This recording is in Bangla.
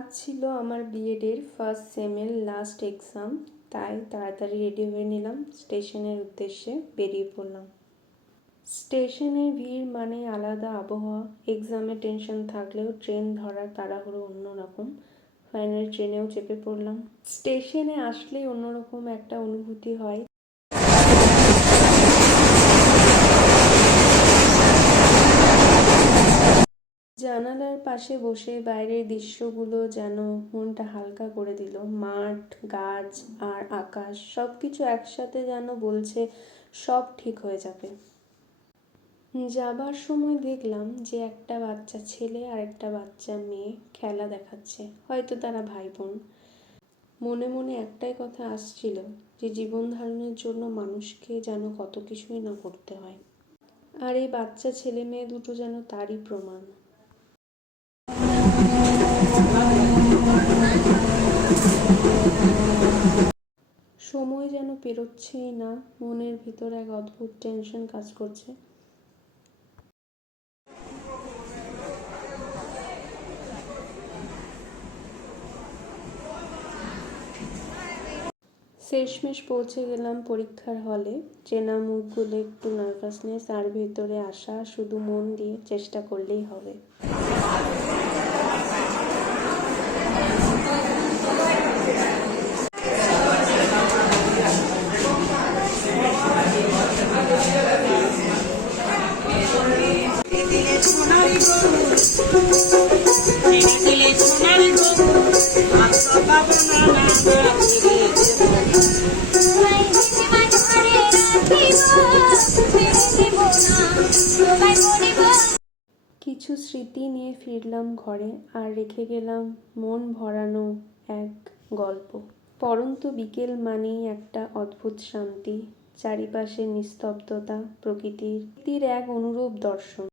আজ ছিল আমার বিএডের ফার্স্ট সেমের লাস্ট এক্সাম, তাই তাড়াতাড়ি রেডি হয়ে নিলাম। স্টেশনের উদ্দেশ্যে বেরিয়ে পড়লাম। স্টেশনের ভিড় মানে আলাদা আবহাওয়া। এক্সামে টেনশন থাকলেও ট্রেন ধরার তাড়াহুড়ো অন্যরকম। ফাইনালি ট্রেনেও চেপে পড়লাম। স্টেশনে আসলেই অন্যরকম একটা অনুভূতি হয়। জানালার পাশে বসে বাইরের দৃশ্যগুলো যেন মনটা হালকা করে দিল। মাঠ, গাছ আর আকাশ সব কিছু একসাথে যেন বলছে সব ঠিক হয়ে যাবে। যাবার সময় দেখলাম যে একটা বাচ্চা ছেলে আর একটা বাচ্চা মেয়ে খেলা দেখাচ্ছে, হয়তো তারা ভাই বোন। মনে মনে একটাই কথা আসছিল যে জীবন ধারণের জন্য মানুষকে যেন কত কিছুই না করতে হয়, আর এই বাচ্চা ছেলে মেয়ে দুটো যেন তারই প্রমাণ। সময় যেন পেরোচ্ছেই না, মনের ভিতর এক অদ্ভুত টেনশন কাজ করছে। শেষমেশ পৌঁছে গেলাম পরীক্ষার হলে। চেনা মুখগুলো, একটু নার্ভাসনেস আর ভেতরে আসা, শুধু মন দিয়ে চেষ্টা করলেই হবে। কিছু স্মৃতি নিয়ে ফিরলাম ঘরে, আর রেখে গেলাম মন ভরানো এক গল্প। পড়ন্ত বিকেল মানেই একটা অদ্ভুত শান্তি, চারিপাশে নিস্তব্ধতা, প্রকৃতির এক অনুরূপ দর্শন।